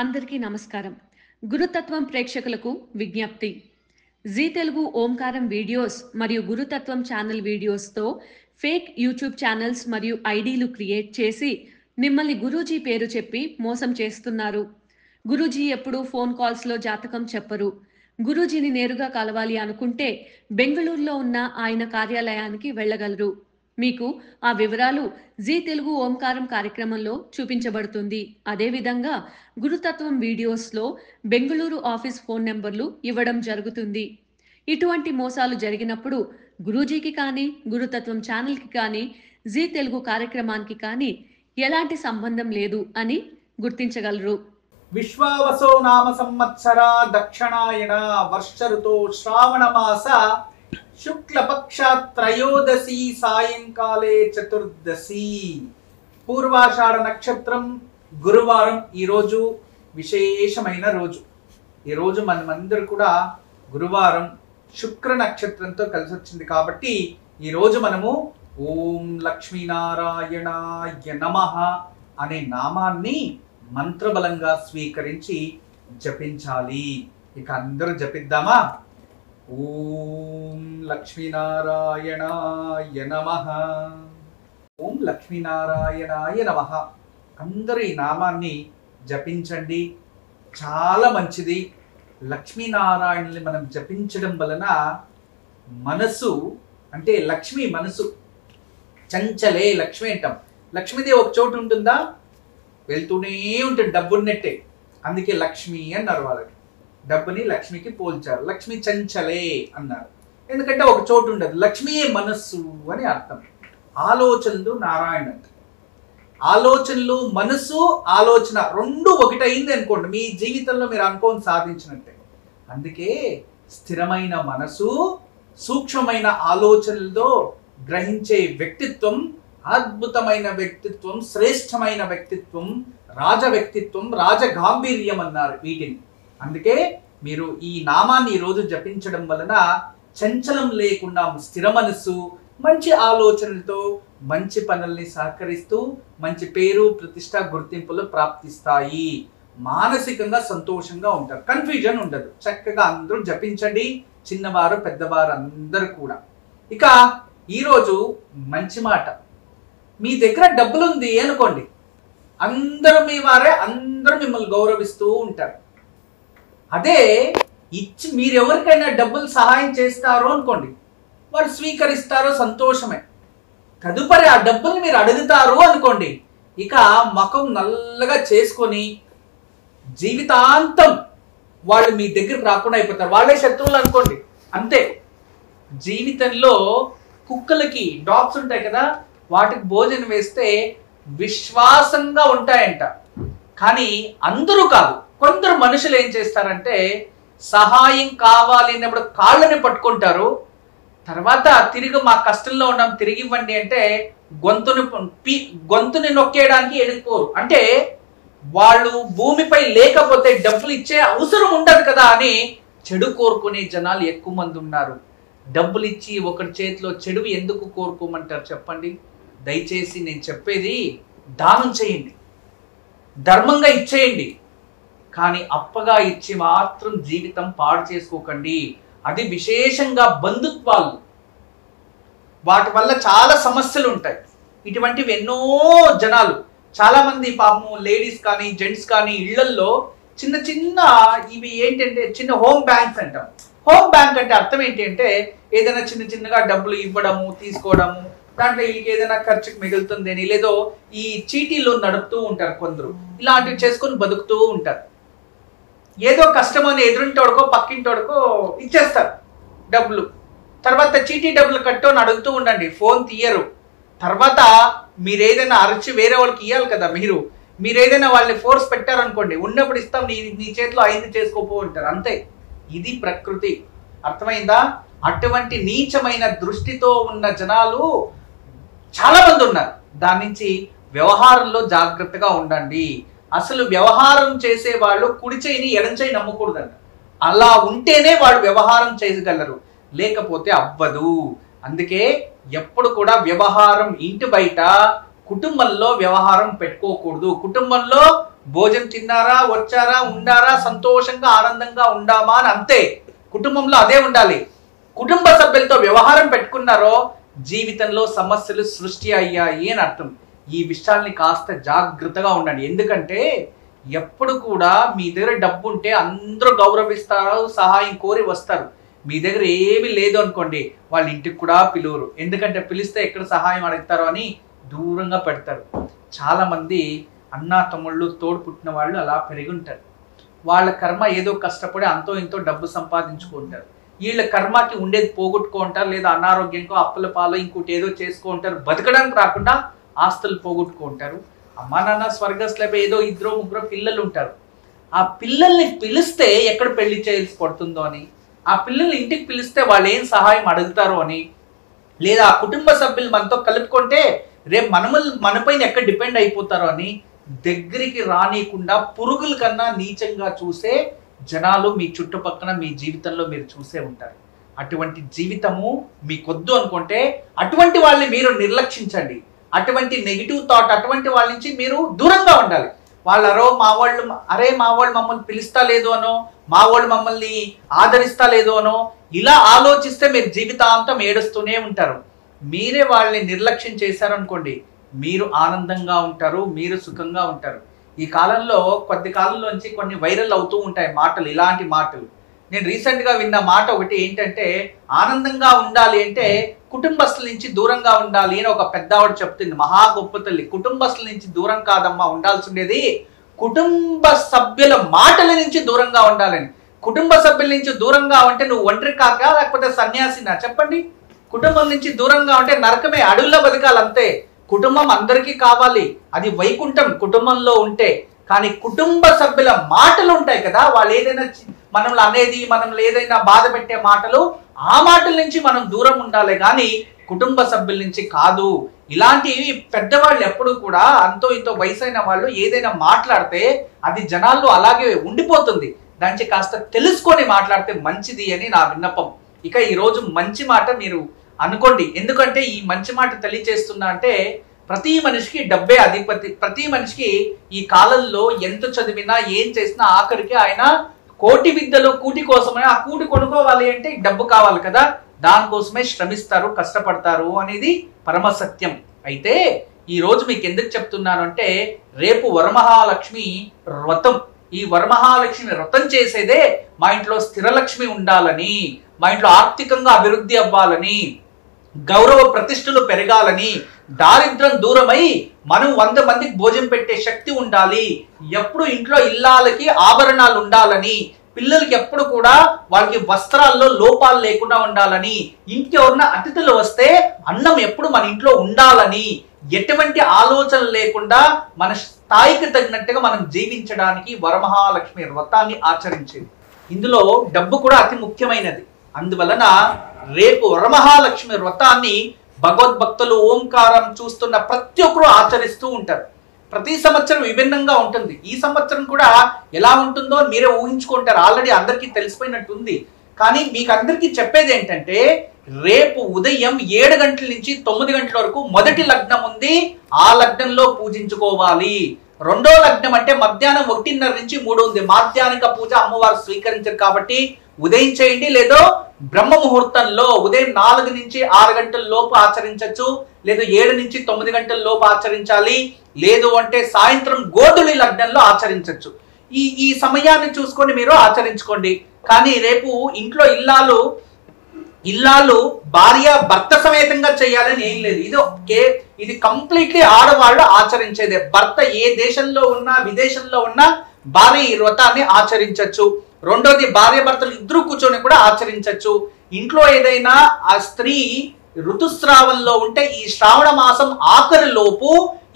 అందరికీ నమస్కారం. గురుతత్వం ప్రేక్షకులకు విజ్ఞప్తి. జీ తెలుగు ఓంకారం వీడియోస్ మరియు గురుతత్వం ఛానల్ వీడియోస్తో ఫేక్ యూట్యూబ్ ఛానల్స్ మరియు ఐడీలు క్రియేట్ చేసి మిమ్మల్ని గురూజీ పేరు చెప్పి మోసం చేస్తున్నారు. గురూజీ ఎప్పుడూ ఫోన్ కాల్స్లో జాతకం చెప్పరు. గురూజీని నేరుగా కలవాలి అనుకుంటే బెంగళూరులో ఉన్న ఆయన కార్యాలయానికి వెళ్ళగలరు. మీకు ఆ వివరాలు జీ తెలుగు ఓంకారం కార్యక్రమంలో చూపించబడుతుంది. అదేవిధంగా గురుతత్వం వీడియోస్లో బెంగళూరు ఆఫీస్ ఫోన్ నెంబర్లు ఇవ్వడం జరుగుతుంది. ఇటువంటి మోసాలు జరిగినప్పుడు గురూజీకి కానీ గురుతత్వం ఛానల్కి కానీ జీ తెలుగు కార్యక్రమానికి కానీ ఎలాంటి సంబంధం లేదు అని గుర్తించగలరు. విశ్వావసో నామ సంవత్సర దక్షిణాయన వర్ష ఋతో శ్రావణ మాస శుక్లపక్ష త్రయోదశి సాయంకాలే చతుర్దశి పూర్వాషాఢ నక్షత్రం గురువారం. ఈరోజు విశేషమైన రోజు. ఈరోజు మనమందరూ కూడా గురువారం శుక్ర నక్షత్రంతో కలిసి వచ్చింది కాబట్టి ఈరోజు మనము ఓం లక్ష్మీనారాయణాయ నమః అనే నామాన్ని మంత్రబలంగా స్వీకరించి జపించాలి. ఇక అందరూ జపిద్దామా? ఓం లక్ష్మీనారాయణాయ నమః, ఓం లక్ష్మీనారాయణాయ నమః. అందరూ ఈ నామాన్ని జపించండి, చాలా మంచిది. లక్ష్మీనారాయణుల్ని మనం జపించడం వలన మనసు అంటే లక్ష్మి మనసు చంచలే లక్ష్మి అంటాం. లక్ష్మీదేవి ఒక చోటు ఉంటుందా? వెళ్తూనే ఉంటుంది, డబ్బున్నట్టే. అందుకే లక్ష్మి అన్నారు. వాళ్ళకి డబ్బుని లక్ష్మికి పోల్చారు. లక్ష్మి చంచలే అన్నారు, ఎందుకంటే ఒక చోటు ఉండదు. లక్ష్మియే మనస్సు అని అర్థం. ఆలోచనలు నారాయణ. ఆలోచనలు మనసు ఆలోచన రెండు ఒకటైంది అనుకోండి, మీ జీవితంలో మీరు అనుకోని సాధించినట్టే. అందుకే స్థిరమైన మనసు, సూక్ష్మమైన ఆలోచనలతో గ్రహించే వ్యక్తిత్వం, అద్భుతమైన వ్యక్తిత్వం, శ్రేష్టమైన వ్యక్తిత్వం, రాజ వ్యక్తిత్వం, రాజగాంభీర్యం అన్నారు వీటిని. అందుకే మీరు ఈ నామాన్ని ఈరోజు జపించడం వలన చంచలం లేకుండా స్థిర మనస్సు, మంచి ఆలోచనలతో మంచి పనుల్ని సహకరిస్తూ మంచి పేరు, ప్రతిష్ట, గుర్తింపులు ప్రాప్తిస్తాయి. మానసికంగా సంతోషంగా ఉంటారు, కన్ఫ్యూజన్ ఉండదు. చక్కగా అందరూ జపించండి, చిన్నవారు పెద్దవారు అందరూ కూడా. ఇక ఈరోజు మంచి మాట. మీ దగ్గర డబ్బులుంది అనుకోండి, అందరూ మీ వారే, అందరూ మిమ్మల్ని గౌరవిస్తూ ఉంటారు. అదే ఇచ్చి మీరు ఎవరికైనా డబ్బులు సహాయం చేస్తారో అనుకోండి, వారు స్వీకరిస్తారో సంతోషమే. తదుపరి ఆ డబ్బులు మీరు అడుగుతారు అనుకోండి, ఇక ముఖం నల్లగా చేసుకొని జీవితాంతం వాళ్ళు మీ దగ్గర రాకుండా అయిపోతారు. వాళ్ళే శత్రువులు అనుకోండి, అంతే. జీవితంలో కుక్కలకి డాగ్స్ ఉంటాయి కదా, వాటికి భోజనం వేస్తే విశ్వాసంగా ఉంటాయంట. కానీ అందరూ కాదు, కొందరు మనుషులు ఏం చేస్తారంటే సహాయం కావాలి అన్నప్పుడు కాళ్ళని పట్టుకుంటారు. తర్వాత తిరిగి మా కష్టంలో ఉన్నాం తిరిగి ఇవ్వండి అంటే గొంతుని నొక్కేయడానికి ఎడుకోరు. అంటే వాళ్ళు భూమిపై లేకపోతే డబ్బులు ఇచ్చే అవసరం ఉండదు కదా అని చెడు కోరుకునే జనాలు ఎక్కువ మంది ఉన్నారు. డబ్బులు ఇచ్చి ఒకరి చేతిలో చెడు ఎందుకు కోరుకోమంటారు చెప్పండి? దయచేసి నేను చెప్పేది దానం చేయండి, ధర్మంగా ఇచ్చేయండి, కానీ అప్పగా ఇచ్చి మాత్రం జీవితం పాడు చేసుకోకండి. అది విశేషంగా బంధుత్వాలు, వాటి వల్ల చాలా సమస్యలు ఉంటాయి. ఇటువంటివి ఎన్నో జనాలు, చాలా మంది పాపం లేడీస్ కానీ జెంట్స్ కానీ ఇళ్లల్లో చిన్న చిన్న ఇవి ఏంటంటే చిన్న హోమ్ బ్యాంక్స్ అంటాం. హోమ్ బ్యాంక్ అంటే అర్థం ఏంటి అంటే ఏదైనా చిన్న చిన్నగా డబ్బులు ఇవ్వడము, తీసుకోవడము, దాంట్లో వీళ్ళకి ఏదైనా ఖర్చుకు మిగులుతుందని, లేదో ఈ చీటీలు నడుపుతూ ఉంటారు కొందరు. ఇలాంటివి చేసుకొని బతుకుతూ ఉంటారు. ఏదో కష్టమని ఎదురింటోడుకో పక్కింటోడుకో ఇచ్చేస్తారు డబ్బులు. తర్వాత చీటీ డబ్బులు కట్టు అని అడుగుతూ ఉండండి, ఫోన్ తీయరు. తర్వాత మీరు ఏదైనా అరిచి వేరే వాళ్ళకి ఇవ్వాలి కదా, మీరు ఏదైనా వాళ్ళని ఫోర్స్ పెట్టారనుకోండి, ఉన్నప్పుడు ఇస్తాం, నీ చేతిలో అయింది చేసుకోపో ఉంటారు. అంతే, ఇది ప్రకృతి. అర్థమైందా? అటువంటి నీచమైన దృష్టితో ఉన్న జనాలు చాలా మంది ఉన్నారు. దాని నుంచి వ్యవహారంలో జాగ్రత్తగా ఉండండి. అసలు వ్యవహారం చేసే వాళ్ళు కుడి చేయిని ఎడం చేయి నమ్మకూడదంట. అలా ఉంటేనే వాడు వ్యవహారం చేయగలరు, లేకపోతే అవ్వదు. అందుకే ఎప్పుడు కూడా వ్యవహారం ఇంటి బయట కుటుంబంలో వ్యవహారం పెట్టుకోకూడదు. కుటుంబంలో భోజనం తిన్నారా, వచ్చారా, ఉండారా, సంతోషంగా ఆనందంగా ఉండామా అని అంతే. కుటుంబంలో అదే ఉండాలి. కుటుంబ సభ్యులతో వ్యవహారం పెట్టుకున్నారో జీవితంలో సమస్యలు సృష్టి అయ్యాయి అని అర్థం. ఈ విషయాల్ని కాస్త జాగ్రత్తగా ఉండండి. ఎందుకంటే ఎప్పుడు కూడా మీ దగ్గర డబ్బు ఉంటే అందరూ గౌరవిస్తారు, సహాయం కోరి వస్తారు. మీ దగ్గర ఏమీ లేదు అనుకోండి, వాళ్ళ ఇంటికి కూడా పిలువరు. ఎందుకంటే పిలిస్తే ఎక్కడ సహాయం అడుగుతారో అని దూరంగా పెడతారు. చాలామంది అన్నా తమ్ముళ్ళు తోడు పుట్టిన వాళ్ళు అలా పెరిగి ఉంటారు. వాళ్ళ కర్మ ఏదో కష్టపడి అంతో ఇంతో డబ్బు సంపాదించుకుంటారు. వీళ్ళ కర్మకి ఉండేది పోగొట్టుకుంటారు, లేదా అనారోగ్యంకో అప్పుల పాలు ఇంకోటి ఏదో చేసుకుంటారు. బతకడానికి రాకుండా ఆస్తులు పోగొట్టుకుంటారు. అమ్మా నాన్న స్వర్గస్థులపై ఏదో 2-3 పిల్లలు ఉంటారు. ఆ పిల్లల్ని పిలిస్తే ఎక్కడ పెళ్లి చేయాల్సి పడుతుందో అని, ఆ పిల్లల్ని ఇంటికి పిలిస్తే వాళ్ళు ఏం సహాయం అడుగుతారో అని, లేదా ఆ కుటుంబ సభ్యులు మనతో కలుపుకుంటే రేపు మనపైన ఎక్కడ డిపెండ్ అయిపోతారో అని దగ్గరికి రానియకుండా పురుగుల కన్నా నీచంగా చూసే జనాలు మీ చుట్టుపక్కల మీ జీవితంలో మీరు చూసే ఉంటారు. అటువంటి జీవితము మీకొద్దు అనుకుంటే అటువంటి వాళ్ళని మీరు నిర్లక్షించండి. అటువంటి నెగిటివ్ థాట్, అటువంటి వాళ్ళ నుంచి మీరు దూరంగా ఉండాలి. వాళ్ళరో మా వాళ్ళు మమ్మల్ని పిలుస్తా లేదు అనో, మా వాళ్ళు మమ్మల్ని ఆదరిస్తా లేదు అనో ఇలా ఆలోచిస్తే మీరు జీవితాంతం ఏడుస్తూనే ఉంటారు. మీరే వాళ్ళని నిర్లక్ష్యం చేశారనుకోండి, మీరు ఆనందంగా ఉంటారు, మీరు సుఖంగా ఉంటారు. ఈ కాలంలో కొద్ది కాలంలోంచి కొన్ని వైరల్ అవుతూ ఉంటాయి మాటలు, ఇలాంటి మాటలు. నేను రీసెంట్గా విన్న మాట ఒకటి ఏంటంటే, ఆనందంగా ఉండాలి అంటే కుటుంబస్తుల నుంచి దూరంగా ఉండాలి అని ఒక పెద్దవాడు చెప్తుంది. మహా గొప్ప తల్లి. కుటుంబస్తుల నుంచి దూరం కాదమ్మా ఉండాల్సి ఉండేది, కుటుంబ సభ్యుల మాటల నుంచి దూరంగా ఉండాలని. కుటుంబ సభ్యుల నుంచి దూరంగా ఉంటే నువ్వు ఒంటరి కాక లేకపోతే సన్యాసినా చెప్పండి? కుటుంబం నుంచి దూరంగా ఉంటే నరకమే, అడవుల్లో బతకాలంతే. కుటుంబం అందరికీ కావాలి, అది వైకుంఠం కుటుంబంలో ఉంటే. కానీ కుటుంబ సభ్యుల మాటలు ఉంటాయి కదా, వాళ్ళు ఏదైనా మనల్ని అనేది, మనల్ని ఏదైనా బాధ పెట్టే మాటలు, ఆ మాటల నుంచి మనం దూరం ఉండాలి కానీ కుటుంబ సభ్యుల నుంచి కాదు. ఇలాంటి పెద్దవాళ్ళు ఎప్పుడు కూడా అంతో ఇంతో వయసైన వాళ్ళు ఏదైనా మాట్లాడితే అది జనాల్లో అలాగే ఉండిపోతుంది. దానికి కాస్త తెలుసుకొని మాట్లాడితే మంచిది అని నా విన్నపం. ఇక ఈరోజు మంచి మాట మీరు అనుకోండి. ఎందుకంటే ఈ మంచి మాట తెలియచేస్తున్నా అంటే, ప్రతి మనిషికి డబ్బే అధిపతి. ప్రతి మనిషికి ఈ కాలంలో ఎంత చదివినా ఏం చేసినా ఆఖరికి ఆయన కోటి విద్యలు కూటి కోసమే. ఆ కూటి కొనుక్కోవాలి అంటే డబ్బు కావాలి కదా, దానికోసమే శ్రమిస్తారు, కష్టపడతారు అనేది పరమసత్యం. అయితే ఈ రోజు మీకు ఎందుకు చెప్తున్నాను అంటే, రేపు వరమహాలక్ష్మి వ్రతం. ఈ వరమహాలక్ష్మి వ్రతం చేసేదే మా ఇంట్లో స్థిరలక్ష్మి ఉండాలని, మా ఇంట్లో ఆర్థికంగా అభివృద్ధి అవ్వాలని, గౌరవ ప్రతిష్టలు పెరగాలని, దారిద్ర్యం దూరమై మనం 100 మందికి భోజనం పెట్టే శక్తి ఉండాలి, ఎప్పుడు ఇంట్లో ఇల్లాలకి ఆభరణాలు ఉండాలని, పిల్లలకి ఎప్పుడు కూడా వాళ్ళకి వస్త్రాల్లో లోపాలు లేకుండా ఉండాలని, ఇంటికి ఎవరన్నా అతిథులు వస్తే అన్నం ఎప్పుడు మన ఇంట్లో ఉండాలని, ఎటువంటి ఆలోచన లేకుండా మన స్థాయికి తగినట్టుగా మనం జీవించడానికి వరమహాలక్ష్మి వ్రతాన్ని ఆచరించేది. ఇందులో డబ్బు కూడా అతి ముఖ్యమైనది. అందువలన రేపు వరమహాలక్ష్మి వ్రతాన్ని భగవద్భక్తులు ఓంకారం చూస్తున్న ప్రతి ఒక్కరూ ఆచరిస్తూ ఉంటారు. ప్రతి సంవత్సరం విభిన్నంగా ఉంటుంది. ఈ సంవత్సరం కూడా ఎలా ఉంటుందో మీరే ఊహించుకుంటారు. ఆల్రెడీ అందరికీ తెలిసిపోయినట్టుంది. కానీ మీకు అందరికీ చెప్పేది ఏంటంటే, రేపు ఉదయం 7 గంటల నుంచి 9 గంటల వరకు మొదటి లగ్నం ఉంది, ఆ లగ్నంలో పూజించుకోవాలి. రెండో లగ్నం అంటే మధ్యాహ్నం 1:30 నుంచి 3 ఉంది. మాధ్యాహ్నిక పూజ అమ్మవారు స్వీకరించారు కాబట్టి ఉదయం చేయండి, లేదో బ్రహ్మ ముహూర్తంలో ఉదయం 4 నుంచి 6 గంటల లోపు ఆచరించవచ్చు, లేదు 7 నుంచి 9 గంటల లోపు ఆచరించాలి, లేదు అంటే సాయంత్రం గోధులి లగ్నంలో ఆచరించవచ్చు. ఈ సమయాన్ని చూసుకొని మీరు ఆచరించుకోండి. కానీ రేపు ఇంట్లో ఇల్లాలు భార్య భర్త సమేతంగా చేయాలని ఏం లేదు. ఇది కంప్లీట్లీ ఆడవాళ్ళు ఆచరించేదే. భర్త ఏ దేశంలో ఉన్నా విదేశంలో ఉన్నా భార్య ఈ వ్రతాన్ని ఆచరించవచ్చు. రెండోది, భార్య భర్తలు ఇద్దరు కూర్చొని కూడా ఆచరించవచ్చు. ఇంట్లో ఏదైనా ఆ స్త్రీ ఋతుస్రావంలో ఉంటే ఈ శ్రావణ మాసం ఆఖరి లోపు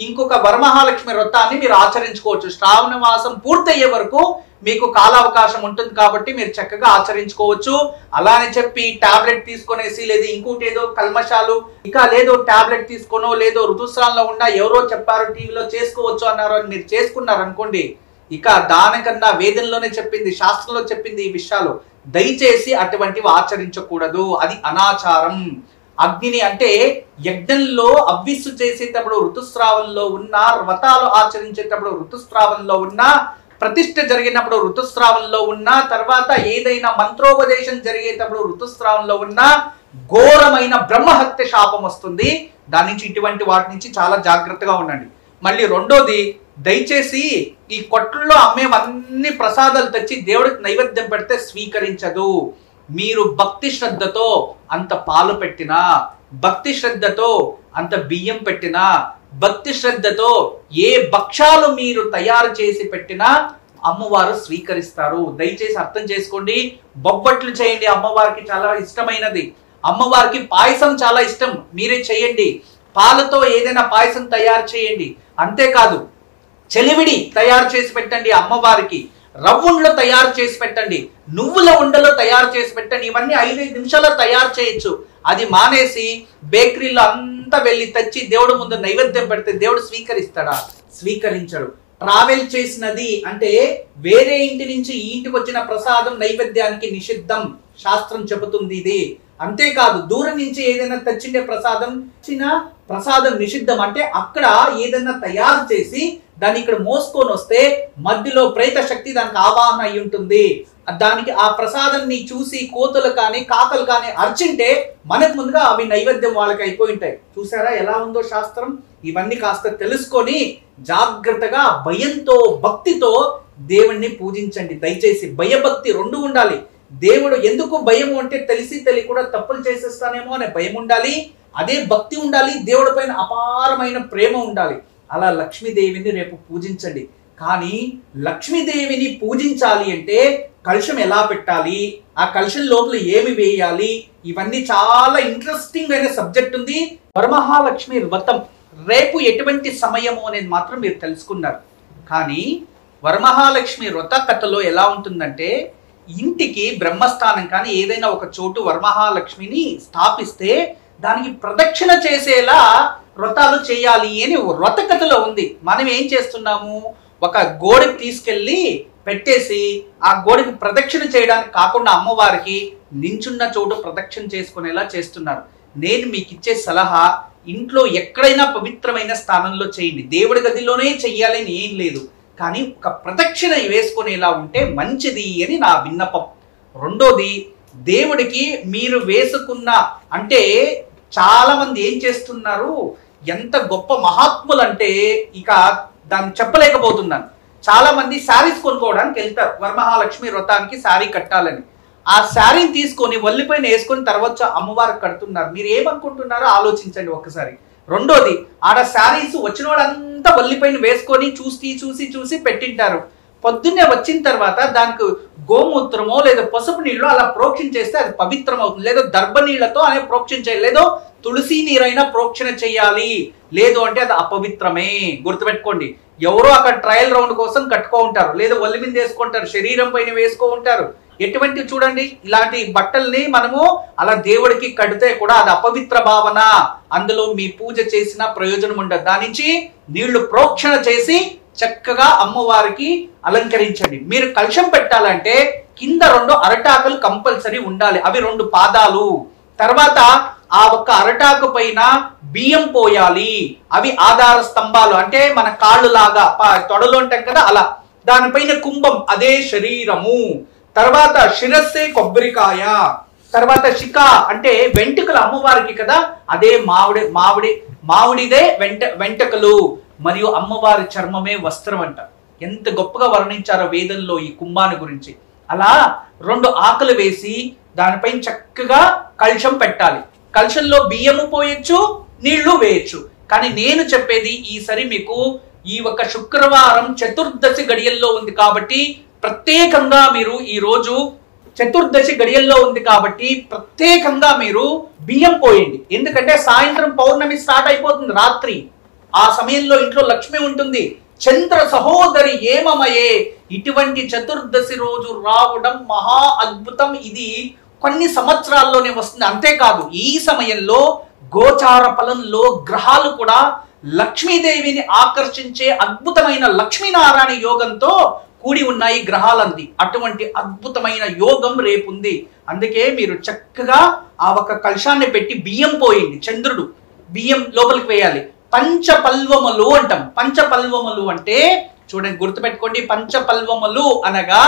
ఇంకొక వరమహాలక్ష్మి వ్రతాన్ని మీరు ఆచరించుకోవచ్చు. శ్రావణ మాసం పూర్తయ్యే వరకు మీకు కాలావకాశం ఉంటుంది కాబట్టి మీరు చక్కగా ఆచరించుకోవచ్చు. అలానే చెప్పి టాబ్లెట్ తీసుకొనేసి, లేదు ఇంకోటి ఏదో కల్మషాలు, ఇక లేదో టాబ్లెట్ తీసుకోనో, లేదో ఋతుస్రావంలో ఉన్నా ఎవరో చెప్పారు టీవీలో చేసుకోవచ్చు అన్నారు అని మీరు చేసుకున్నారు అనుకోండి, ఇక దానికన్నా వేదంలోనే చెప్పింది, శాస్త్రంలో చెప్పింది ఈ విషయాలు. దయచేసి అటువంటివి ఆచరించకూడదు, అది అనాచారం. అగ్నిని అంటే యజ్ఞంలో అవ్విస్సు చేసేటప్పుడు ఋతుస్రావంలో ఉన్న, వ్రతాలు ఆచరించేటప్పుడు ఋతుస్రావంలో ఉన్న, ప్రతిష్ఠ జరిగినప్పుడు ఋతుస్రావంలో ఉన్న, తర్వాత ఏదైనా మంత్రోపదేశం జరిగేటప్పుడు ఋతుస్రావంలో ఉన్న ఘోరమైన బ్రహ్మహత్య శాపం వస్తుంది. దాని నుంచి ఇటువంటి వాటి నుంచి చాలా జాగ్రత్తగా ఉండండి. మళ్ళీ రెండోది, దయచేసి ఈ కొట్లలో అమ్మేవన్నీ ప్రసాదాలు తెచ్చి దేవుడికి నైవేద్యం పెడితే స్వీకరించదు. మీరు భక్తి శ్రద్ధతో అంత పాలు పెట్టినా, భక్తి శ్రద్ధతో అంత బియ్యం పెట్టినా, భక్తి శ్రద్ధతో ఏ భక్షాలు మీరు తయారు చేసి పెట్టినా అమ్మవారు స్వీకరిస్తారు. దయచేసి అర్థం చేసుకోండి. బొబ్బట్లు చేయండి, అమ్మవారికి చాలా ఇష్టమైనది. అమ్మవారికి పాయసం చాలా ఇష్టం, మీరే చేయండి. పాలతో ఏదైనా పాయసం తయారు చేయండి. అంతేకాదు చెలివిడి తయారు చేసి పెట్టండి అమ్మవారికి, రవ్వుండ్లు తయారు చేసి పెట్టండి, నువ్వుల ఉండలు తయారు చేసి పెట్టండి. ఇవన్నీ 5 నిమిషాల్లో తయారు చేయొచ్చు. అది మానేసి బేకరీలో అంతా వెళ్ళి తెచ్చి దేవుడు ముందు నైవేద్యం పెడితే దేవుడు స్వీకరిస్తాడా? స్వీకరించడు. ట్రావెల్ చేసినది అంటే వేరే ఇంటి నుంచి ఈ ఇంటికి వచ్చిన ప్రసాదం నైవేద్యానికి నిషిద్ధం, శాస్త్రం చెబుతుంది ఇది. అంతేకాదు దూరం నుంచి ఏదైనా తెచ్చిండే ప్రసాదం నిషిద్ధం. అంటే అక్కడ ఏదైనా తయారు చేసి దాన్ని ఇక్కడ మోసుకొని వస్తే మధ్యలో ప్రేత శక్తి దానికి ఆవాహన అయి ఉంటుంది. దానికి ఆ ప్రసాదాన్ని చూసి కోతులు కానీ కాకలు కానీ అర్చింటే మనకు ముందుగా అవి నైవేద్యం వాళ్ళకి అయిపోయి ఉంటాయి. చూసారా ఎలా ఉందో శాస్త్రం? ఇవన్నీ కాస్త తెలుసుకొని జాగ్రత్తగా భయంతో భక్తితో దేవుణ్ణి పూజించండి. దయచేసి భయభక్తి రెండు ఉండాలి. దేవుడు ఎందుకు భయము అంటే తెలిసి తెలియకుండా తప్పులు చేసేస్తానేమో అనే భయం ఉండాలి, అదే భక్తి ఉండాలి, దేవుడి పైన అపారమైన ప్రేమ ఉండాలి. అలా లక్ష్మీదేవిని రేపు పూజించండి. కానీ లక్ష్మీదేవిని పూజించాలి అంటే కలశం ఎలా పెట్టాలి, ఆ కలశం లోపల ఏమి వేయాలి, ఇవన్నీ చాలా ఇంట్రెస్టింగ్ అయిన సబ్జెక్ట్ ఉంది. వరమహాలక్ష్మి వ్రతం రేపు ఎటువంటి సమయము అనేది మాత్రం మీరు తెలుసుకున్నారు. కానీ వరమహాలక్ష్మి వ్రత కథలో ఎలా ఉంటుందంటే, ఇంటికి బ్రహ్మస్థానం కానీ ఏదైనా ఒక చోటు వరమహాలక్ష్మిని స్థాపిస్తే దానికి ప్రదక్షిణ చేసేలా వ్రతాలు చేయాలి అని వ్రత కథలో ఉంది. మనం ఏం చేస్తున్నాము, ఒక గోడకి తీసుకెళ్ళి పెట్టేసి ఆ గోడకి ప్రదక్షిణ చేయడానికి కాకుండా అమ్మవారికి నించున్న చోటు ప్రదక్షిణ చేసుకునేలా చేస్తున్నారు. నేను మీకు ఇచ్చే సలహా, ఇంట్లో ఎక్కడైనా పవిత్రమైన స్థానంలో చేయండి. దేవుడి గదిలోనే చెయ్యాలని ఏం లేదు, కానీ ఒక ప్రదక్షిణ వేసుకునేలా ఉంటే మంచిది అని నా విన్నపం. రెండోది, దేవుడికి మీరు వేసుకున్న అంటే చాలా మంది ఏం చేస్తున్నారు, ఎంత గొప్ప మహాత్ములు అంటే ఇక దాన్ని చెప్పలేకపోతున్నాను. చాలా మంది శారీస్ కొనుక్కోవడానికి వెళ్తారు, వరమహాలక్ష్మి వ్రతానికి శారీ కట్టాలని. ఆ శారీని తీసుకొని వల్లిపైన వేసుకొని తర్వాత అమ్మవారికి కడుతున్నారు. మీరు ఏమనుకుంటున్నారో ఆలోచించండి ఒక్కసారి. రెండోది, ఆడ శారీస్ వచ్చిన వాళ్ళంతా వల్లిపైన వేసుకొని చూసి పెట్టింటారు. పొద్దున్నే వచ్చిన తర్వాత దానికి గోమూత్రమో లేదా పసుపు నీళ్ళు అలా ప్రోక్షణ చేస్తే అది పవిత్రం అవుతుంది. లేదో దర్భ నీళ్లతో అనే ప్రోక్షణ చేయాలి, లేదో తులసి నీరైనా ప్రోక్షణ చేయాలి. లేదు అంటే అది అపవిత్రమే. గుర్తుపెట్టుకోండి. ఎవరో అక్కడ ట్రయల్ రౌండ్ కోసం కట్టుకో ఉంటారు, లేదా ఒల్లి మీద వేసుకుంటారు, శరీరం పైన వేసుకో ఉంటారు. ఎటువంటి చూడండి, ఇలాంటి బట్టల్ని మనము అలా దేవుడికి కడితే కూడా అది అపవిత్ర భావన. అందులో మీ పూజ చేసిన ప్రయోజనం ఉండదు. దాని నుంచి నీళ్లు ప్రోక్షణ చేసి చక్కగా అమ్మవారికి అలంకరించండి. మీరు కలశం పెట్టాలంటే కింద 2 అరటాకులు కంపల్సరీ ఉండాలి, అవి 2 పాదాలు. తర్వాత ఆ ఒక్క అరటాకు పైన బియ్యం పోయాలి, అవి ఆధార స్తంభాలు. అంటే మన కాళ్ళు లాగా తొడలు ఉంటాం కదా అలా. దానిపైన కుంభం, అదే శరీరము. తర్వాత శిరస్సే కొబ్బరికాయ. తర్వాత శిఖ అంటే వెంట్రుకలు అమ్మవారికి కదా, అదే మామిడిదే వెంట్రుకలు. మరియు అమ్మవారి చర్మమే వస్త్రం అంట. ఎంత గొప్పగా వర్ణించారో వేదంలో ఈ కుంభాన్ని గురించి. అలా 2 ఆకులు వేసి దానిపైన చక్కగా కలశం పెట్టాలి. కలశంలో బియ్యము పోయొచ్చు, నీళ్లు వేయచ్చు. కానీ నేను చెప్పేది ఈసారి మీకు ఈ ఒక శుక్రవారం చతుర్దశి గడియల్లో ఉంది కాబట్టి ప్రత్యేకంగా మీరు ఈ రోజు చతుర్దశి గడియల్లో ఉంది కాబట్టి ప్రత్యేకంగా మీరు బియ్యం పోయండి. ఎందుకంటే సాయంత్రం పౌర్ణమి స్టార్ట్ అయిపోతుంది, రాత్రి. ఆ సమయంలో ఇంట్లో లక్ష్మి ఉంటుంది. చంద్ర సహోదరి ఏమమయే. ఇటువంటి చతుర్దశి రోజు రావడం మహా అద్భుతం. ఇది కొన్ని సంవత్సరాల్లోనే వస్తుంది. అంతేకాదు ఈ సమయంలో గోచార ఫలంలో గ్రహాలు కూడా లక్ష్మీదేవిని ఆకర్షించే అద్భుతమైన లక్ష్మీనారాయణ యోగంతో కూడి ఉన్నాయి గ్రహాలంది. అటువంటి అద్భుతమైన యోగం రేపుంది. అందుకే మీరు చక్కగా ఆ ఒక కలశాన్ని పెట్టి బియ్యం పోయండి. చంద్రుడు బియ్యం లోపలికి వేయాలి. పంచపల్వములు అంటాం. పంచపల్వములు అంటే చూడండి, గుర్తుపెట్టుకోండి. పంచపల్వములు అనగా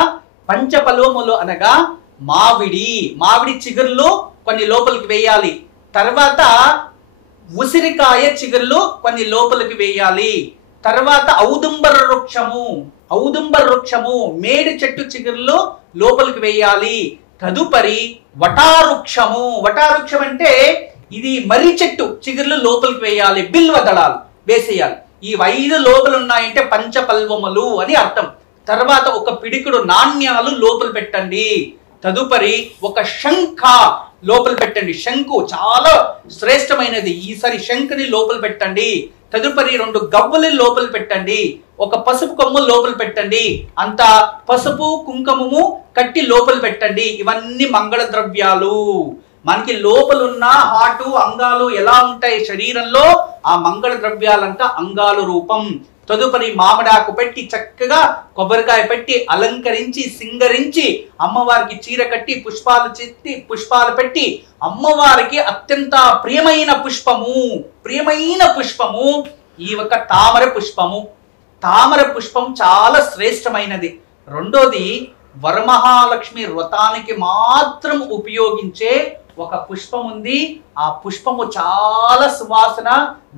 మామిడి చిగుర్లు కొన్ని లోపలికి వేయాలి. తర్వాత ఉసిరికాయ చిగుర్లు కొన్ని లోపలికి వేయాలి. తర్వాత ఔదుంబర వృక్షము మేడి చెట్టు చిగుర్లు లోపలికి వేయాలి. తదుపరి వటావృక్షం అంటే ఇది మర్రి చెట్టు చిగుర్లు లోపలికి వేయాలి. బిల్వ దళాలు వేసేయాలి. ఈ 5 లోపల ఉన్నాయంటే పంచపల్వములు అని అర్థం. తర్వాత ఒక పిడికుడు నాణ్యాలు లోపల పెట్టండి. తదుపరి ఒక శంఖ లోపల పెట్టండి. శంకు చాలా శ్రేష్టమైనది. ఈసారి శంఖని లోపల పెట్టండి. తదుపరి 2 గవ్వలు లోపల పెట్టండి. ఒక పసుపు కొమ్ము లోపల పెట్టండి. అంత పసుపు కుంకుమము కట్టి లోపల పెట్టండి. ఇవన్నీ మంగళ ద్రవ్యాలు. మనకి లోపలున్న హార్టు అంగాలు ఎలా ఉంటాయి శరీరంలో, ఆ మంగళ ద్రవ్యాలంతా అంగాలు రూపం. తదుపరి మామిడాకు పెట్టి చక్కగా కొబ్బరికాయ పెట్టి అలంకరించి సింగరించి అమ్మవారికి చీర కట్టి పుష్పాలు పెట్టి అమ్మవారికి అత్యంత ప్రియమైన పుష్పము ఈ ఒక తామర పుష్పం చాలా శ్రేష్టమైనది. రెండోది వరమహాలక్ష్మి వ్రతానికి మాత్రం ఉపయోగించే ఒక పుష్పం ఉంది. ఆ పుష్పము చాలా సువాసన,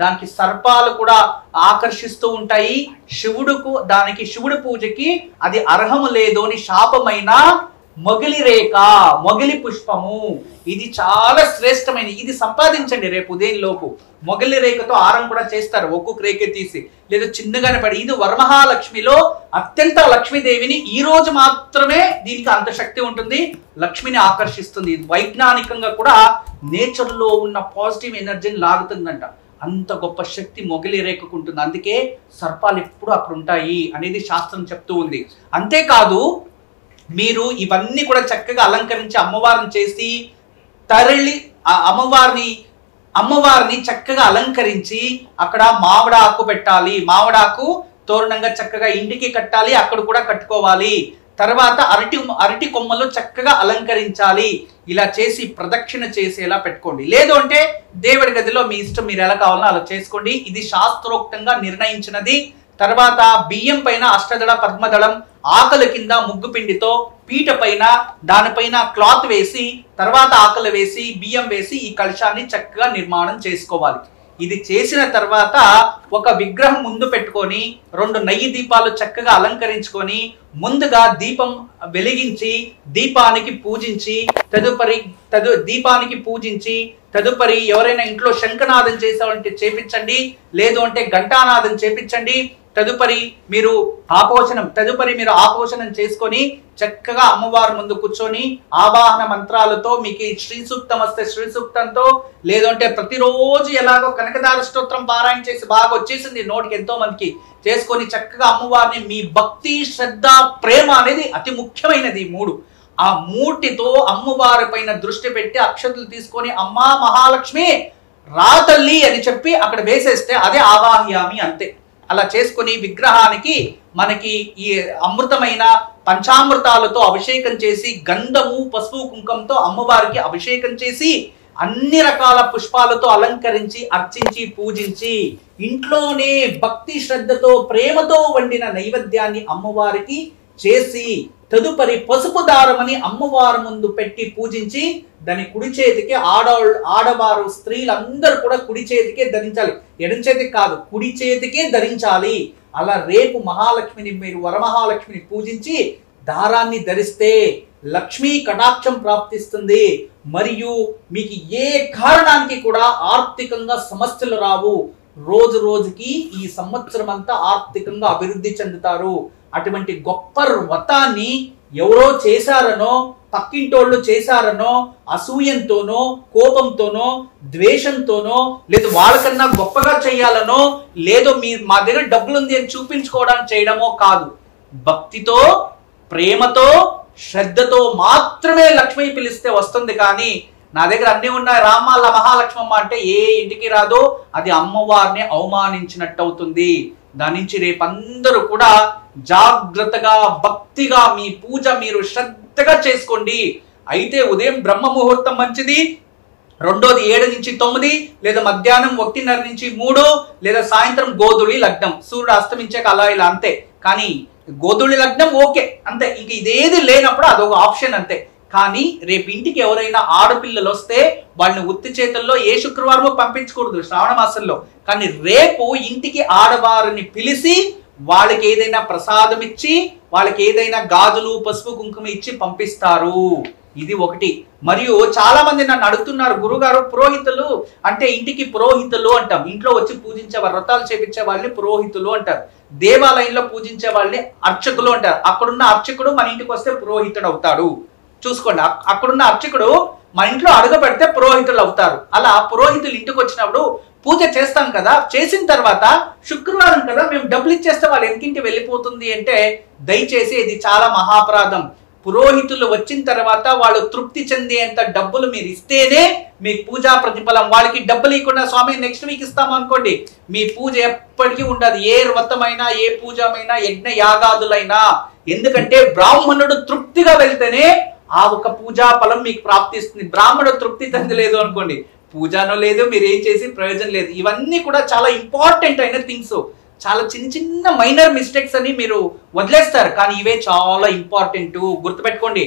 దానికి సర్పాలు కూడా ఆకర్షిస్తూ ఉంటాయి. శివుడి పూజకి అది అర్హము లేదు అని శాపమైన మొగిలి పుష్పము. ఇది చాలా శ్రేష్టమైనది. ఇది సంపాదించండి రేపు ఉదయం లోపు. మొగిలి రేఖతో ఆరం కూడా చేస్తారు, ఒక్కొక్క రేఖ తీసి, లేదా చిన్నగానే పడి. ఇది వరమహాలక్ష్మిలో అత్యంత లక్ష్మీదేవిని ఈ రోజు మాత్రమే దీనికి అంత శక్తి ఉంటుంది, లక్ష్మిని ఆకర్షిస్తుంది. వైజ్ఞానికంగా కూడా నేచర్లో ఉన్న పాజిటివ్ ఎనర్జీని లాగుతుందంట. అంత గొప్ప శక్తి మొగిలి రేఖకు ఉంటుంది. అందుకే సర్పాలు ఎప్పుడు అక్కడ ఉంటాయి అనేది శాస్త్రం చెప్తూ ఉంది. అంతేకాదు మీరు ఇవన్నీ కూడా చక్కగా అలంకరించి అమ్మవారిని చేసి తరలి అమ్మవారిని చక్కగా అలంకరించి అక్కడ మామిడాకు పెట్టాలి. మామిడాకు తోరణంగా చక్కగా ఇంటికి కట్టాలి, అక్కడ కూడా కట్టుకోవాలి. తర్వాత అరటి కొమ్మలు చక్కగా అలంకరించాలి. ఇలా చేసి ప్రదక్షిణ చేసేలా పెట్టుకోండి. లేదు అంటే దేవుడి గదిలో మీ ఇష్టం, మీరు ఎలా కావాలో అలా చేసుకోండి. ఇది శాస్త్రోక్తంగా నిర్ణయించినది. తర్వాత బియ్యం పైన అష్టదళ పద్మదళం, ఆకలి కింద ముగ్గు పిండితో పీట పైన దానిపైన క్లాత్ వేసి, తర్వాత ఆకలి వేసి బియ్యం వేసి ఈ కలశాన్ని చక్కగా నిర్మాణం చేసుకోవాలి. ఇది చేసిన తర్వాత ఒక విగ్రహం ముందు పెట్టుకొని 2 నెయ్యి దీపాలు చక్కగా అలంకరించుకొని ముందుగా దీపం వెలిగించి దీపానికి పూజించి తదుపరి ఎవరైనా ఇంట్లో శంఖనాదం చేసేవాళ్ళంటే చేపించండి, లేదు అంటే ఘంటానాదం చేపించండి. తదుపరి మీరు ఆపోషణం చేసుకొని చక్కగా అమ్మవారి ముందు కూర్చొని ఆవాహన మంత్రాలతో, మీకు శ్రీ సూక్తం వస్తే శ్రీ సూక్తంతో, లేదంటే ప్రతిరోజు ఎలాగో కనకదార స్తోత్రం పారాయణ చేసి బాగా వచ్చేసింది నోటికి ఎంతో మందికి, చేసుకొని చక్కగా అమ్మవారిని మీ భక్తి శ్రద్ధ ప్రేమ అనేది అతి ముఖ్యమైనది 3. ఆ 3తో అమ్మవారి పైన దృష్టి పెట్టి అక్షతలు తీసుకొని అమ్మా మహాలక్ష్మి రా తల్లి అని చెప్పి అక్కడ వేసేస్తే అదే ఆవాహ్యామి, అంతే. అలా చేసుకొని విగ్రహానికి మనకి ఈ అమృతమైన పంచామృతాలతో అభిషేకం చేసి గంధము పసుపు కుంకంతో అమ్మవారికి అభిషేకం చేసి అన్ని రకాల పుష్పాలతో అలంకరించి అర్చించి పూజించి ఇంట్లోనే భక్తి శ్రద్ధతో ప్రేమతో వండిన నైవేద్యాన్ని అమ్మవారికి చేసి తదుపరి పసుపు దారమని అమ్మవారి ముందు పెట్టి పూజించి దాని కుడి చేతికి ఆడవారు స్త్రీలందరూ కూడా కుడి చేతికే ధరించాలి, ఎడం చేతికి కాదు, కుడి చేతికే ధరించాలి. అలా రేపు మహాలక్ష్మిని, మీరు వరమహాలక్ష్మిని పూజించి దారాన్ని ధరిస్తే లక్ష్మీ కటాక్షం ప్రాప్తిస్తుంది. మరియు మీకు ఏ కారణానికి కూడా ఆర్థికంగా సమస్యలు రావు. రోజు రోజుకి ఈ సంవత్సరం అంతా ఆర్థికంగా అభివృద్ధి చెందుతారు. అటువంటి గొప్ప వ్రతాన్ని ఎవరో చేశారనో, పక్కింటోళ్ళు చేశారనో, అసూయంతోనో, కోపంతోనో, ద్వేషంతోనో, లేదు వాళ్ళకన్నా గొప్పగా చేయాలనో, లేదో మా దగ్గర డబ్బులుంది అని చూపించుకోవడానికి చేయడమో కాదు. భక్తితో, ప్రేమతో, శ్రద్ధతో మాత్రమే లక్ష్మి పిలిస్తే వస్తుంది. కానీ నా దగ్గర అన్ని ఉన్నాయి రామ్మ మహాలక్ష్మమ్మ అంటే ఏ ఇంటికి రాదో అది అమ్మవారిని అవమానించినట్టు అవుతుంది. దాని నుంచి రేపు అందరూ కూడా జాగ్రత్తగా భక్తిగా మీ పూజ మీరు శ్రద్ధగా చేసుకోండి. అయితే ఉదయం బ్రహ్మ ముహూర్తం మంచిది, రెండోది 7 నుంచి 9, లేదా మధ్యాహ్నం 1:30 నుంచి 3, లేదా సాయంత్రం గోధుళి లగ్నం, సూర్యుడు అస్తమించాక అలా ఇలా అంతే. కానీ గోధుళి లగ్నం ఓకే అంతే, ఇంక ఇదేది లేనప్పుడు అదొక ఆప్షన్ అంతే. కానీ రేపు ఇంటికి ఎవరైనా ఆడపిల్లలు వస్తే వాళ్ళని ఉత్తి చేతుల్లో ఏ శుక్రవారమో పంపించకూడదు శ్రావణ మాసంలో. కానీ రేపు ఇంటికి ఆడవారిని పిలిచి వాళ్ళకి ఏదైనా ప్రసాదం ఇచ్చి, వాళ్ళకి ఏదైనా గాజులు పసుపు కుంకుమ ఇచ్చి పంపిస్తారు. ఇది ఒకటి. మరియు చాలా మంది నన్ను అడుగుతున్నారు, గురుగారు పురోహితులు అంటే ఇంటికి పురోహితులు అంటాం, ఇంట్లో వచ్చి పూజించే వ్రతాలు చేపించే వాళ్ళని పురోహితులు అంటారు, దేవాలయంలో పూజించే వాళ్ళని అర్చకులు అంటారు. అక్కడున్న అర్చకుడు మన ఇంటికి వస్తే పురోహితుడు అవుతాడు. చూసుకోండి, అక్కడున్న అర్చకుడు మన ఇంట్లో అడుగు పెడితే పురోహితులు అవుతారు. అలా పురోహితులు ఇంటికి వచ్చినప్పుడు పూజ చేస్తాం కదా, చేసిన తర్వాత శుక్రవారం కదా మేము డబ్బులు ఇచ్చేస్తే వాళ్ళు ఎంకింటి వెళ్ళిపోతుంది అంటే దయచేసి ఇది చాలా మహాపరాధం. పురోహితులు వచ్చిన తర్వాత వాళ్ళు తృప్తి చెందేంత డబ్బులు మీరు ఇస్తేనే మీ పూజా ప్రతిఫలం. వాళ్ళకి డబ్బులు ఇవ్వకుండా స్వామి నెక్స్ట్ వీక్ ఇస్తాము అనుకోండి, మీ పూజ ఎప్పటికీ ఉండదు. ఏ వ్రతమైనా ఏ పూజమైనా యజ్ఞ యాగాదులైనా, ఎందుకంటే బ్రాహ్మణుడు తృప్తిగా వెళ్తేనే ఆ ఒక పూజా ఫలం మీకు ప్రాప్తిస్తుంది. బ్రాహ్మణుడు తృప్తి చెందలేదు అనుకోండి, పూజానో లేదు, మీరు ఏం చేసి ప్రయోజనం లేదు. ఇవన్నీ కూడా చాలా ఇంపార్టెంట్ అయిన థింగ్స్. చాలా చిన్న చిన్న మైనర్ మిస్టేక్స్ అని మీరు వదిలేస్తారు, కానీ ఇవే చాలా ఇంపార్టెంట్. గుర్తుపెట్టుకోండి,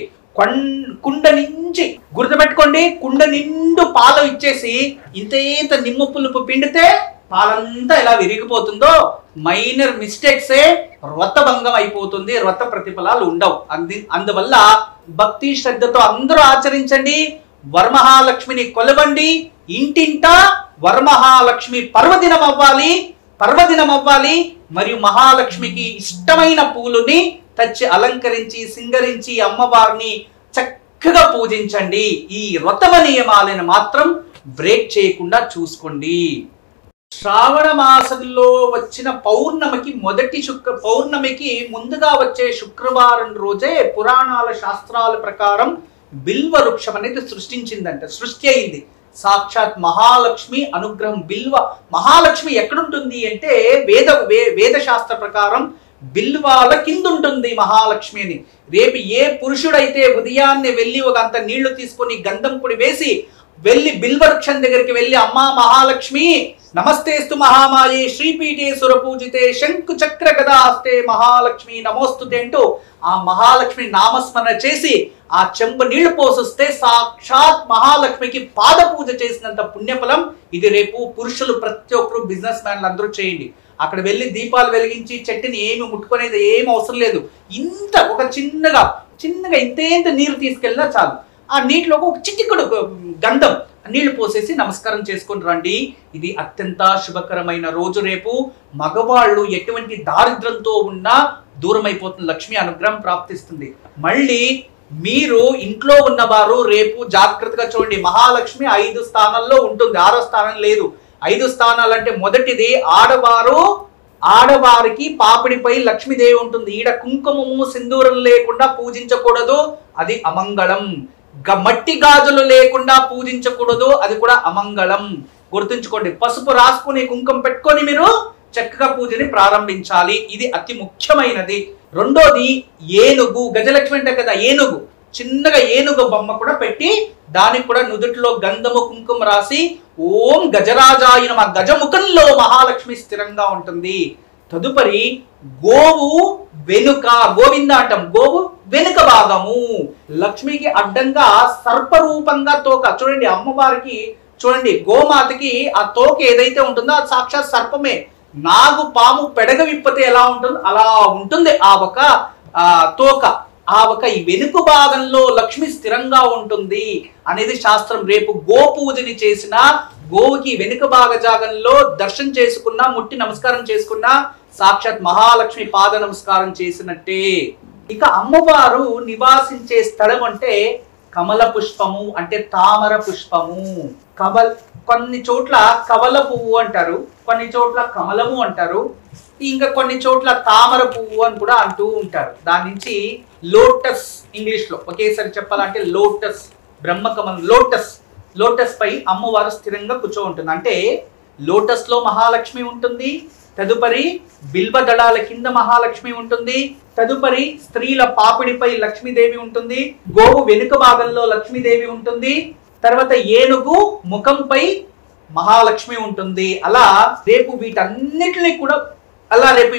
కుండ నుంచి గుర్తుపెట్టుకోండి, కుండ నిండు పాలు ఇచ్చేసి ఇంత నిమ్మ పులుపు పిండితే పాలంతా ఎలా విరిగిపోతుందో, మైనర్ మిస్టేక్సే వ్రతభంగం అయిపోతుంది, వ్రత ప్రతిఫలాలు ఉండవు. అందువల్ల భక్తి శ్రద్ధతో అందరూ ఆచరించండి. వరమహాలక్ష్మిని కొలవండి. ఇంటింటా వరమహాలక్ష్మి పర్వదినం అవ్వాలి. మరియు మహాలక్ష్మికి ఇష్టమైన పూలుని తెచ్చి అలంకరించి సింగరించి అమ్మవారిని చక్కగా పూజించండి. ఈ వ్రతమ నియమాలను మాత్రం బ్రేక్ చేయకుండా చూసుకోండి. శ్రావణ మాసంలో వచ్చిన పౌర్ణమికి పౌర్ణమికి ముందుగా వచ్చే శుక్రవారం రోజే పురాణాల శాస్త్రాల ప్రకారం బిల్వ వృక్షం అనేది సృష్టి అయింది. సాక్షాత్ మహాలక్ష్మి అనుగ్రహం. మహాలక్ష్మి ఎక్కడుంటుంది అంటే వేద శాస్త్ర ప్రకారం బిల్వాల కింద ఉంటుంది మహాలక్ష్మి అని. రేపు ఏ పురుషుడైతే ఉదయాన్నే వెళ్ళి ఒక అంత నీళ్లు తీసుకొని గంధం పొడి వేసి వెళ్ళి బిల్వృక్షం దగ్గరికి వెళ్ళి అమ్మా మహాలక్ష్మి నమస్తేస్తు మహామాయే శ్రీపీఠే సురపూజితే శంకు చక్ర గదాస్తే మహాలక్ష్మి నమోస్తుతే అంటూ ఆ మహాలక్ష్మి నామస్మరణ చేసి ఆ చెంబు నీళ్లు పోసిస్తే సాక్షాత్ మహాలక్ష్మికి పాద పూజ చేసినంత పుణ్యఫలం. ఇది రేపు పురుషులు ప్రతి ఒక్కరు బిజినెస్ మ్యాన్లు అందరూ చేయండి. అక్కడ వెళ్ళి దీపాలు వెలిగించి చెట్టుని ఏమి ముట్టుకునేది ఏమి అవసరం లేదు. ఒక చిన్నగా ఇంత నీరు తీసుకెళ్ళినా చాలు. ఆ నీటిలో ఒక చిటికుడు గంధం నీళ్లు పోసేసి నమస్కారం చేసుకొని రండి. ఇది అత్యంత శుభకరమైన రోజు. రేపు మగవాళ్ళు ఎటువంటి దారిద్రంతో ఉన్నా దూరం అయిపోతుంది, లక్ష్మి అనుగ్రహం ప్రాప్తిస్తుంది. మళ్ళీ మీరు ఇంట్లో ఉన్నవారు రేపు జాగ్రత్తగా చూడండి. మహాలక్ష్మి 5 స్థానాల్లో ఉంటుంది, 6వ స్థానం లేదు. 5 స్థానాలు అంటే మొదటిది ఆడవారికి పాపిడిపై లక్ష్మీదేవి ఉంటుంది. ఈడ కుంకుమము సింధూరం లేకుండా పూజించకూడదు, అది అమంగళం. మట్టి గాజులు లేకుండా పూజించకూడదు, అది కూడా అమంగళం. గుర్తుంచుకోండి. పసుపు రాసుకుని కుంకుమ పెట్టుకొని మీరు చక్కగా పూజని ప్రారంభించాలి. ఇది అతి ముఖ్యమైనది. రెండోది ఏనుగు. గజలక్ష్మి అంటే కదా ఏనుగు, చిన్నగా ఏనుగు బొమ్మ కూడా పెట్టి దానికి కూడా నుదుటిలో గంధము కుంకుమ రాసి ఓం గజరాజాయ నమః, గజముఖంలో మహాలక్ష్మి స్థిరంగా ఉంటుంది. తదుపరి గోవు వెనుక, గోవింద అంటాం, గోవు వెనుక భాగము. లక్ష్మికి అడ్డంగా సర్పరూపంగా తోక. చూడండి అమ్మవారికి, చూడండి గోమాతకి ఆ తోక ఏదైతే ఉంటుందో అది సాక్షాత్ సర్పమే. నాగు పాము పెడగ విప్పతే ఎలా ఉంటుందో అలా ఉంటుంది ఆ ఒక తోక. ఆ ఒక ఈ వెనుక భాగంలో లక్ష్మి స్థిరంగా ఉంటుంది అనేది శాస్త్రం. రేపు గో పూజని చేసిన గోవుకి వెనుక భాగ జాగంలో దర్శనం చేసుకున్నా, ముట్టి నమస్కారం చేసుకున్నా సాక్షాత్ మహాలక్ష్మి పాద నమస్కారం చేసినట్టే. ఇక అమ్మవారు నివాసించే స్థలం అంటే కమల పుష్పము, అంటే తామర పుష్పము. కొన్ని చోట్ల కమల పువ్వు అంటారు, కొన్ని చోట్ల కమలము అంటారు, ఇంకా కొన్ని చోట్ల తామర పువ్వు అని కూడా అంటూ ఉంటారు. దాని నుంచి లోటస్, ఇంగ్లీష్ లో ఒకేసారి చెప్పాలంటే లోటస్, బ్రహ్మకమలం, లోటస్ పై అమ్మవారు స్థిరంగా కూర్చో ఉంటుంది. అంటే లోటస్ లో మహాలక్ష్మి ఉంటుంది, తదుపరి బిల్వ దళాల కింద మహాలక్ష్మి ఉంటుంది. తదుపరి స్త్రీల పాపిడిపై లక్ష్మీదేవి ఉంటుంది. గోవు వెనుక భాగంలో లక్ష్మీదేవి ఉంటుంది. తర్వాత ఏనుగు ముఖంపై మహాలక్ష్మి ఉంటుంది. అలా రేపు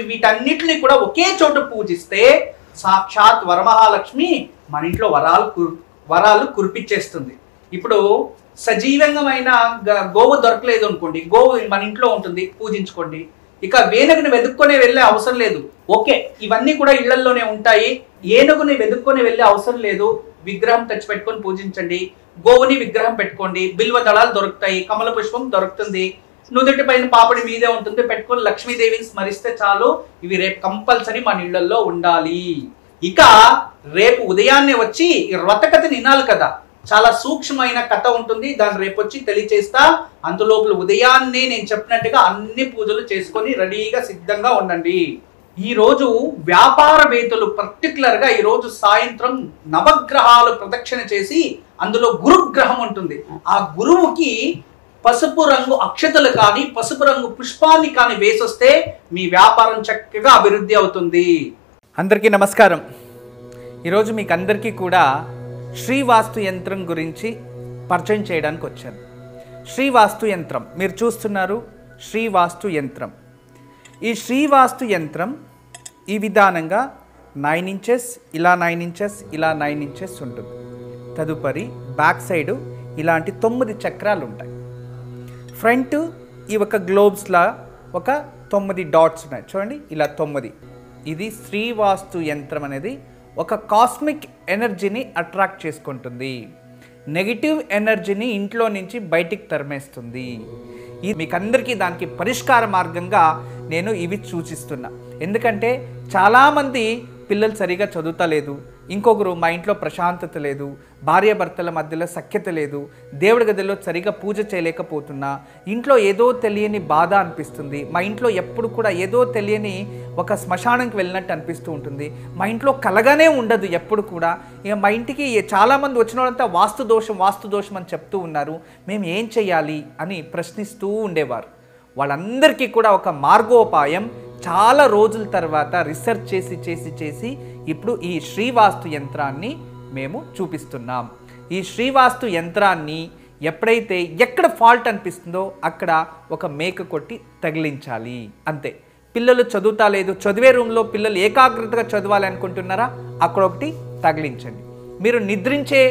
వీటన్నిటిని కూడా ఒకే చోట పూజిస్తే సాక్షాత్ వరమహాలక్ష్మి మన ఇంట్లో వరాలు కురిపించేస్తుంది. ఇప్పుడు సజీవంగమైన గోవు దొరకలేదు అనుకోండి, గోవు మన ఇంట్లో ఉంటుంది, పూజించుకోండి. ఇక వేనుగుని వెతుక్కొని వెళ్ళే అవసరం లేదు. ఓకే, ఇవన్నీ కూడా ఇళ్లలోనే ఉంటాయి. ఏనుగుని వెతుక్కొని వెళ్ళే అవసరం లేదు. విగ్రహం తెచ్చి పెట్టుకొని పూజించండి. గోవుని విగ్రహం పెట్టుకోండి. బిల్వ దళాలు దొరుకుతాయి, కమల పుష్పం దొరుకుతుంది, నుదుటి పైన పాపడి మీదే ఉంటుంది, పెట్టుకొని లక్ష్మీదేవిని స్మరిస్తే చాలు. ఇవి రేపు కంపల్సరీ మన ఇళ్లలో ఉండాలి. ఇక రేపు ఉదయాన్నే వచ్చి ఈ వ్రతకథ వినాలి కదా, చాలా సూక్ష్మమైన కథ ఉంటుంది. దాన్ని రేపు వచ్చి తెలియచేస్తా. అందులోపల ఉదయాన్నే నేను చెప్పినట్టుగా అన్ని పూజలు చేసుకొని రెడీగా సిద్ధంగా ఉండండి. ఈ రోజు వ్యాపారవేత్తలు పర్టికులర్ గా ఈ రోజు సాయంత్రం నవగ్రహాలు ప్రదక్షిణ చేసి అందులో గురుగ్రహం ఉంటుంది. ఆ గురువుకి పసుపు రంగు అక్షతలు కానీ పసుపు రంగు పుష్పాన్ని కానీ వేసొస్తే మీ వ్యాపారం చక్కగా అభివృద్ధి అవుతుంది. అందరికీ నమస్కారం. ఈరోజు మీకు అందరికీ కూడా శ్రీవాస్తు యంత్రం గురించి పరిచయం చేయడానికి వచ్చాను. శ్రీవాస్తు యంత్రం మీరు చూస్తున్నారు. శ్రీవాస్తు యంత్రం, ఈ శ్రీవాస్తు యంత్రం ఈ విధానంగా 9 ఇంచెస్, ఇలా 9 ఇంచెస్, ఇలా 9 ఇంచెస్ ఉంటుంది. తదుపరి బ్యాక్ సైడు ఇలాంటి 9 చక్రాలు ఉంటాయి. ఫ్రంట్ ఈ ఒక గ్లోబ్స్లా ఒక 9 డాట్స్ ఉన్నాయి చూడండి, ఇలా 9. ఇది శ్రీవాస్తు యంత్రం అనేది ఒక కాస్మిక్ ఎనర్జీని అట్రాక్ట్ చేసుకుంటుంది. నెగిటివ్ ఎనర్జీని ఇంట్లో నుంచి బయటికి తరిమేస్తుంది. ఇది మీకు అందరికీ దానికి పరిష్కార మార్గంగా నేను ఇవి సూచిస్తున్నా. ఎందుకంటే చాలామంది పిల్లలు సరిగా చదువుతలేదు, ఇంకొకరు మా ఇంట్లో ప్రశాంతత లేదు, భార్యాభర్తల మధ్యలో సఖ్యత లేదు, దేవుడి గదిలో సరిగా పూజ చేయలేకపోతున్నా, ఇంట్లో ఏదో తెలియని బాధ అనిపిస్తుంది, మా ఇంట్లో ఎప్పుడు కూడా ఏదో తెలియని ఒక శ్మశానంకి వెళ్ళినట్టు అనిపిస్తూ ఉంటుంది, మా ఇంట్లో కలగానే ఉండదు ఎప్పుడు కూడా. ఇక మా ఇంటికి చాలామంది వచ్చిన వాళ్ళంతా వాస్తు దోషం అని చెప్తూ ఉన్నారు, మేము ఏం చేయాలి అని ప్రశ్నిస్తూ ఉండేవారు. వాళ్ళందరికీ కూడా ఒక మార్గోపాయం చాలా రోజుల తర్వాత రీసెర్చ్ చేసి ఇప్పుడు ఈ శ్రీవాస్తు యంత్రాన్ని మేము చూపిస్తున్నాం. ఈ శ్రీవాస్తు యంత్రాన్ని ఎప్పుడైతే ఎక్కడ ఫాల్ట్ అనిపిస్తుందో అక్కడ ఒక మేక కొట్టి తగిలించాలి, అంతే. పిల్లలు చదువుతా లేదు, చదివే రూమ్లో పిల్లలు ఏకాగ్రతగా చదవాలి అనుకుంటున్నారా, అక్కడ ఒకటి తగిలించండి. మీరు నిద్రించే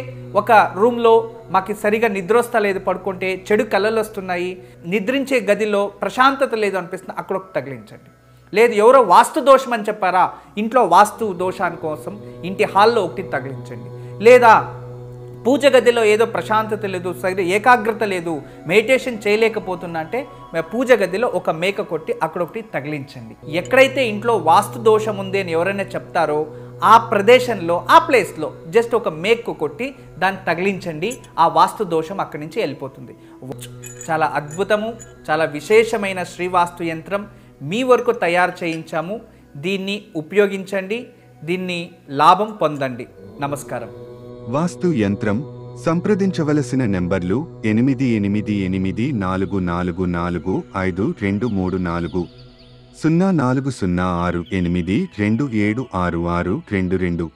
ఒక రూమ్లో మాకు సరిగా నిద్ర వస్తా లేదు, పడుకుంటే చెడు కళలు వస్తున్నాయి, నిద్రించే గదిలో ప్రశాంతత లేదు అనిపిస్తుంది, అక్కడ ఒకటి తగిలించండి. లేదు ఎవరో వాస్తు దోషం అని చెప్పారా, ఇంట్లో వాస్తు దోషాని కోసం ఇంటి హాల్లో ఒకటి తగిలించండి. లేదా పూజ గదిలో ఏదో ప్రశాంతత లేదు, సరిగ్గా ఏకాగ్రత లేదు, మెడిటేషన్ చేయలేకపోతున్నా అంటే పూజ గదిలో ఒక మేక కొట్టి అక్కడ ఒకటి తగిలించండి. ఎక్కడైతే ఇంట్లో వాస్తు దోషం ఉంది అని ఎవరైనా చెప్తారో ఆ ప్రదేశంలో ఆ ప్లేస్లో జస్ట్ ఒక మేకు కొట్టి దాన్ని తగిలించండి, ఆ వాస్తు దోషం అక్కడి నుంచి వెళ్ళిపోతుంది. చాలా అద్భుతము, చాలా విశేషమైన శ్రీవాస్తు యంత్రం మీ వరకు తయారు చేయించాము. దీన్ని ఉపయోగించండి, దీన్ని లాభం పొందండి. నమస్కారం. వాస్తు యంత్రం సంప్రదించవలసిన నెంబర్లు 8844452334 040682766622.